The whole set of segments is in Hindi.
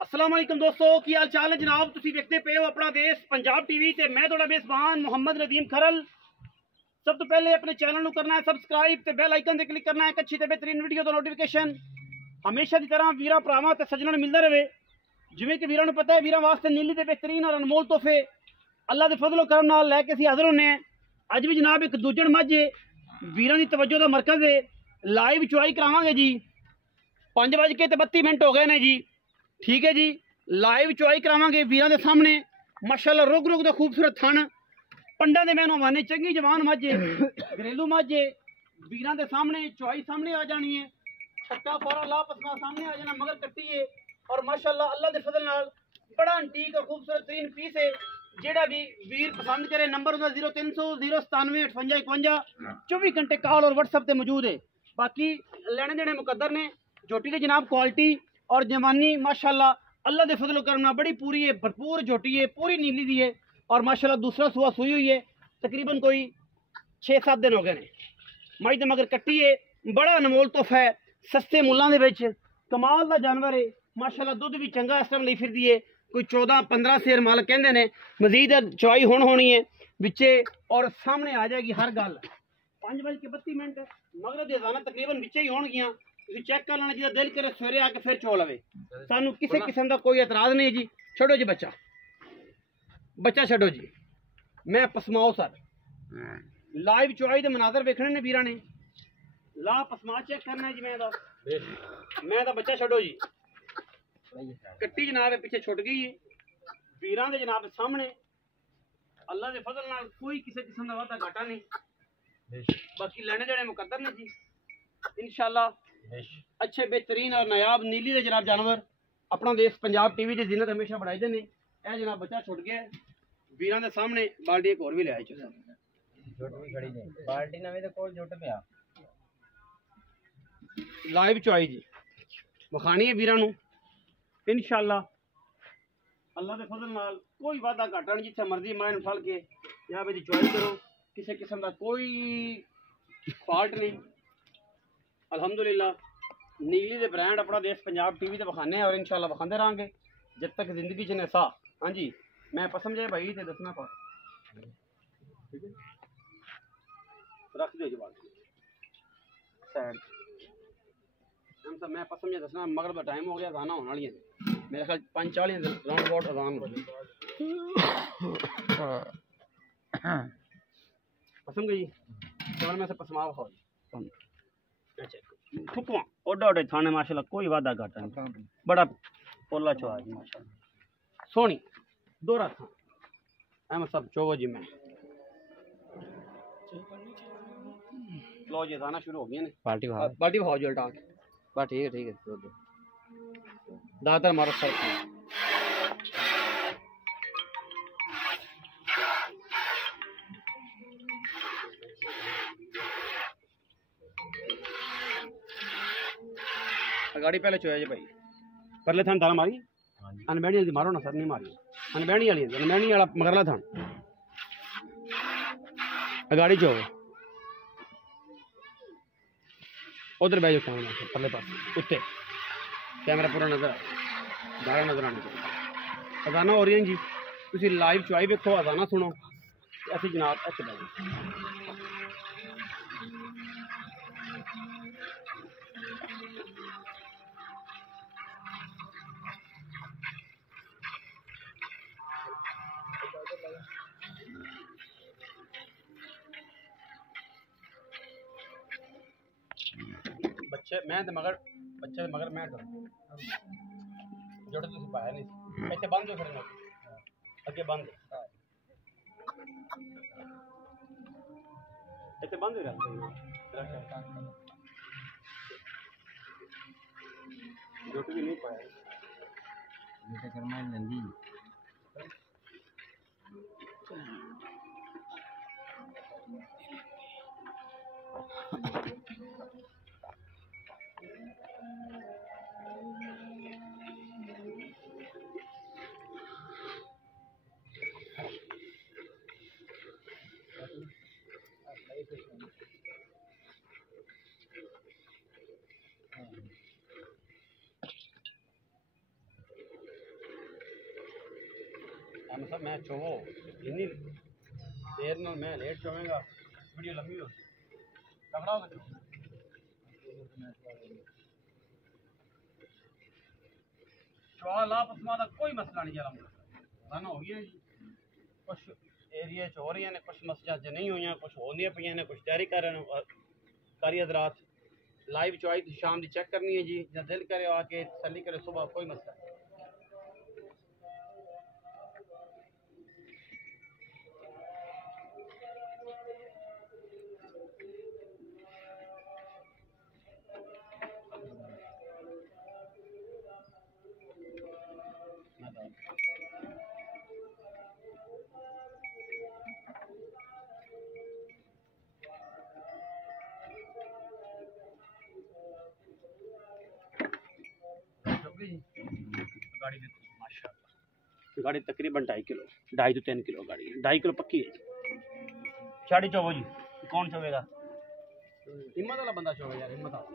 अस्सलाम वालेकुम दोस्तों की हाल चाल है जनाब। तुसी देखते पे हो अपना देश पंजाब टीवी ते मैं थोड़ा मेजबान मोहम्मद नदीम खरल। सब तो पहले अपने चैनल करना है सबसक्राइब ते बेल आइकन ते क्लिक करना है। अच्छी ते बेहतरीन वीडियो तो नोटिफिकेशन हमेशा की तरह वीरा भरावां ते सज्जनां मिलता रहे। जिवें कि वीरां नूं पता है वीरां वास्ते नीली ते बेहतरीन और अनमोल तोहफे अल्लाह के फजलो करम नाल लैके असीं हाज़र होने हैं। अज भी जनाब एक दूजण मझ वीरां दी तवज्जो दा मरकज़ है। लाइव चुआई करावांगे जी। 5:32 हो गए ने जी। ठीक है जी, लाइव चुआई करावांगे वीरां दे सामने। माशाअल्लाह रुग रुग दा खूबसूरत थन पंडा दे मैनू माने चंगी जवान मझ घरेलू मझ वीरां दे सामने चुआई सामने आ जानी है। छक्का फारा ला पसमा सामने आ जाना मगर कट्टी है। और माशाअल्लाह अल्लाह दे फजल नाल बड़ा अंटीक और खूबसूरत तरीन पीस है। जेड़ा भी वीर पसंद करे नंबर 0300 097 58 51 24 घंटे कॉल और व्हाट्सएप पे मौजूद है। बाकी लेने देने मुकद्दर ने। झोटी की जनाब क्वालिटी और जवानी माशाल्लाह अल्लाह दे फजल करना बड़ी पूरी है, भरपूर झोटी है, पूरी नीली दी है। और माशाल्लाह दूसरा सुआ सुई हुई है। तकरीबन कोई 6-7 दिन हो गए ने। मई तो मगर कट्टी है। बड़ा अनमोल तोहफा है, सस्ते मुल्लां दे विच कमाल दा जानवर है। माशाल्लाह दुध भी चंगा इस टाइम ली फिरदी है। कोई 14-15 शेर मालक कहते हैं। मजीद चुआई होनी है बिच्चे और सामने आ जाएगी हर गल। 5:32 मगर दे जाना तकरीबन बिच्चे ही होणगियां। चेक कर लेना जिदा दिल करे सवेरे आके फिर चो लवे। सानू किसी किस्म का कोई एतराज नहीं जी। छड़ो जी बच्चा बच्चा छड़ो जी। मैं पसमाओ सर लाइव चुआई दे मनाजर वेखने ने वीरां ने। ला पसमा चेक करना है जी। मैं दा बच्चा छड़ो जी। कट्टी जनाब पिछे छुट गई है वीरां दे जनाब सामने। अल्लाह दे फजल नाल कोई किसी किस्म का वादा घाटा नहीं। बाकी लेने देने मुकद्दर ने जी इंशाल्लाह। अच्छे बेहतरीन और नायाब नीली दे जनाब जानवर अपना देश पंजाब टीवी की जिन्नत हमेशा बढ़ाई देने। ए जनाब बच्चा छुट गया वीरां दे सामने। बाल्टी एक और भी ले आए बाल्टी नवी तो कोल जुट पिया लाइव चुआई जी विखानी है वीरां नूं इंशाल्लाह। अल्लाह दे फजल नाल कोई वादा घाटा नहीं। जिथे मर्जी मैं फल के या मेरी चुआई करो किसी किस्म का कोई फॉल्ट नहीं। अल्हम्दुलिल्लाह नीली दे ब्रांड अपना देश पंजाब टीवी ते विखाने और इंशाल्लाह विखाते रहेंगे जब तक जिंदगी च ने सा। हाँ जी मैं पसम जाए भाई ते दसना पा ठीक है रख दो जी बात साइड हम सब। मैं पसम जाए दसना मगर का टाइम हो गया अजाना होने वाली है मेरे ख्याल 5:40 राउंड अबाउट अजान हो पसम गई चल में से पसमा खाओ। ठुकवा ओडा ओडे थाने माशाल्लाह कोई वादा घाटा नहीं। बड़ा पोला चुआ जी माशाल्लाह सोनी दोरा था एम सब चोवो जी। मैं लो जी थाना शुरू हो गया ने बाल्टी भाव बाल्टी भाव जो उल्टा बस ठीक है दातर मारो सर गाड़ी पहले चोया जी भाई परले थान तारा मारी अनबैनी वाली मारो ना सर नहीं मारी अनबैनी वाली अनबैनी वाला मगरला थान गाड़ी चो उधर बह जाओ परले पास उत्ते कैमरा पूरा नजर दारा नजर आने चाहिए। अजाना हो रही जी तुसी लाइव चुआई वेखो अजाना सुनो ऐसी जनाब ऐसे बह बच्चे मैं तो मगर बच्चे मगर मैं जोड़े तुसी पाया नहीं इतने बंद हो फिर अगे बंद इतने बंद हो रहा जोटी भी नहीं पाया नंदी सब मैं चोवो इन्नी देर में मैं लेट चोवेगा वीडियो लंबी हो तगड़ा होगा चवा ला पसमा का कोई मसला नहीं अलहमदुलिल्लाह हो गया जी कुछ एरिया च हो रही ने कुछ मस्जिद च नहीं हुई कुछ होंदियां पईयां ने कुछ तैयारी कर रहे हैं कारी हजरात लाइव चॉइस शाम की चेक करनी है जी जब दिल करे आके तसल्ली करे सुबह कोई मसला नहीं गाड़ी माशाल्लाह गाड़ी तकरीबन 2.5 किलो 2.5 to 3 किलो गाड़ी 2.5 किलो पक्की है शाड़ी चोवो जी कौन चोवेगा हिम्मत वाला बंदा चोवे यार हिम्मत वाला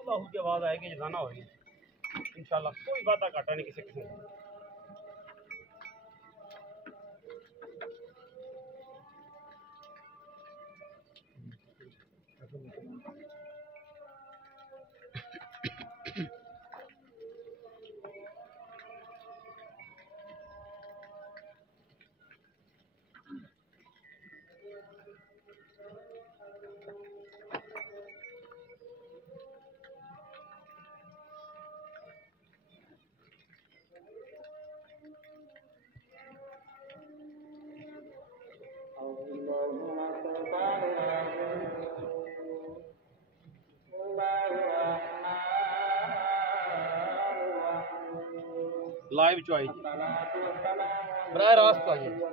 अल्लाह की आवाज़ आएगी जगाना होगी इंशाल्लाह कोई वादा घाटा नहीं किसी किसी लाइव चॉइस बराह रास्त आ जाए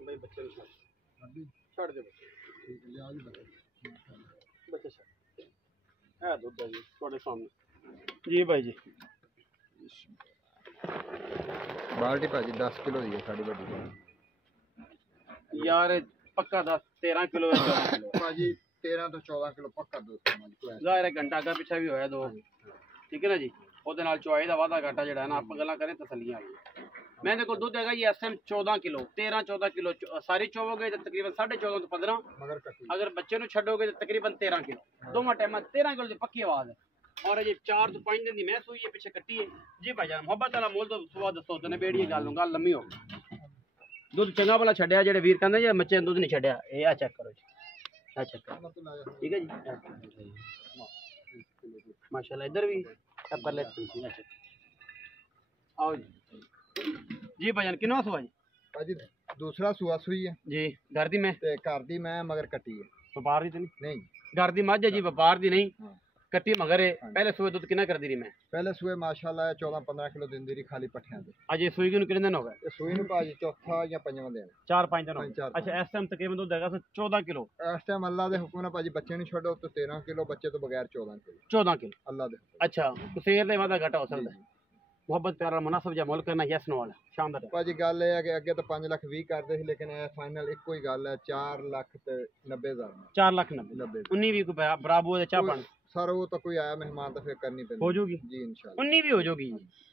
भाई बच्चे छड़ दे बच्चे है दूध है जी थोड़े सामने जी भाई जी बाल्टी भाजी 10 किलो दी है साड़ी बड़ी यार पक्का 13 किलो है भाजी 13 तो 14 किलो पक्का दूध जाहिर है घंटा का पीछा भी होया दो ठीक है ना जी ਉਹਦੇ ਨਾਲ ਚੁਆਈ ਦਾ ਵਾਧਾ ਘਾਟਾ ਜਿਹੜਾ ਹੈ ਨਾ ਆਪਾਂ ਗੱਲਾਂ ਕਰੇ ਤਸੱਲੀਆਂ ਵਾਲੀ मैं देखो दूध हैगा ये एसएम 14 किलो 13-14 किलो सारी चोवोगे तो तकरीबन 14.5 to 15 अगर बच्चे नु छड़ोगे तो तकरीबन 13 किलो दोवां टाइम 13 किलो की पक्की आवाज है और ये 4 to 5 दिन दी मैं सुई है पीछे कट्टी है जी भाईजान मोहब्बत वाला मोल तो सुबह दसो तो ने बेड़ी गल लम्मी हो दूध चंगा भला छड्या जेडे वीर कहंदे जे बच्चे दूध नहीं छड्या ए आ चेक करो जी आ चेक करो ठीक है जी माशाल्लाह इधर भी परले अच्छा आओ जी भाईजान कितना सुआ जी ਭਾਜੀ ਦੂਸਰਾ ਸੂਆ ਸੂਈ ਹੈ जी घर दी मैं ਤੇ ਘਰ ਦੀ ਮੈਂ ਮਗਰ ਕੱਟੀ ਹੈ व्यापार दी तो नहीं ਨਹੀਂ घर दी मझ है जी व्यापार दी नहीं हाँ। कट्टी मगर है हाँ। पहले सुबह दूध कितना कर दी रही मैं ਪਹਿਲੇ ਸੂਏ ਮਾਸ਼ਾਅੱਲਾ 14-15 ਕਿਲੋ ਦਿੰਦੀ ਰਹੀ ਖਾਲੀ ਪੱਠਿਆਂ ਦੇ आज ये सुई कितने दिन हो गए ਇਹ ਸੂਈ ਨੂੰ ਭਾਜੀ ਚੌਥਾ ਜਾਂ ਪੰਜਵਾਂ ਦਿਨ 4-5 दिन हो हाँ, गए 4-5 अच्छा इस टाइम तकरीबन दूध देगा 14 किलो ਇਸ ਟਾਈਮ ਅੱਲਾ ਦੇ ਹੁਕਮ ਨਾਲ ਭਾਜੀ ਬੱਚੇ ਨੂੰ ਛੱਡੋ ਤਾਂ 13 ਕਿਲੋ ਬੱਚੇ ਤੋਂ ਬਗੈਰ 14 ਕਿਲੋ 14 किलो ਅੱਲਾ ਦੇ ਹੁਕਮ अच्छा कुसेर दे वादा घटा हो जी, सकता है जी। मोहब्बत प्यारा मुनासिब जा मुल्क करना यस नो वाला शाम दा ਭਾਜੀ ਗੱਲ ਇਹ ਹੈ ਕਿ ਅੱਗੇ ਤਾਂ 5 ਲੱਖ 20 ਕਰਦੇ ਸੀ ਲੇਕਿਨ ਇਹ ਫਾਈਨਲ ਇੱਕੋ ਹੀ ਗੱਲ ਹੈ 4 ਲੱਖ ਤੇ 90,000 4 लाख 90 90 19 भी कोई बराबर है चाह पान ਸਰ ਉਹ ਤਾਂ ਕੋਈ ਆਇਆ ਮਹਿਮਾਨ ਤਾਂ ਫਿਰ ਕਰਨੀ ਪੈਂਦੀ हो जाएगी ਜੀ ਇਨਸ਼ਾਅੱਲਾ 19 भी हो जाएगी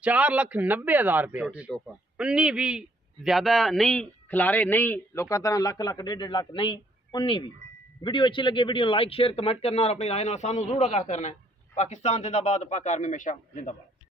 4,90,000 रुपए ਛੋਟੀ ਤੋਹਫਾ 19 भी ज्यादा नहीं खिलारे नहीं लोगों तरह लाख लाख 1.5 लाख नहीं 19 भी वीडियो अच्छी लगी वीडियो लाइक शेयर कमेंट करना और अपनी राय सानू जरूर आगाह करना है पाकिस्तान जिंदाबाद पाक आर्मी हमेशा जिंदाबाद।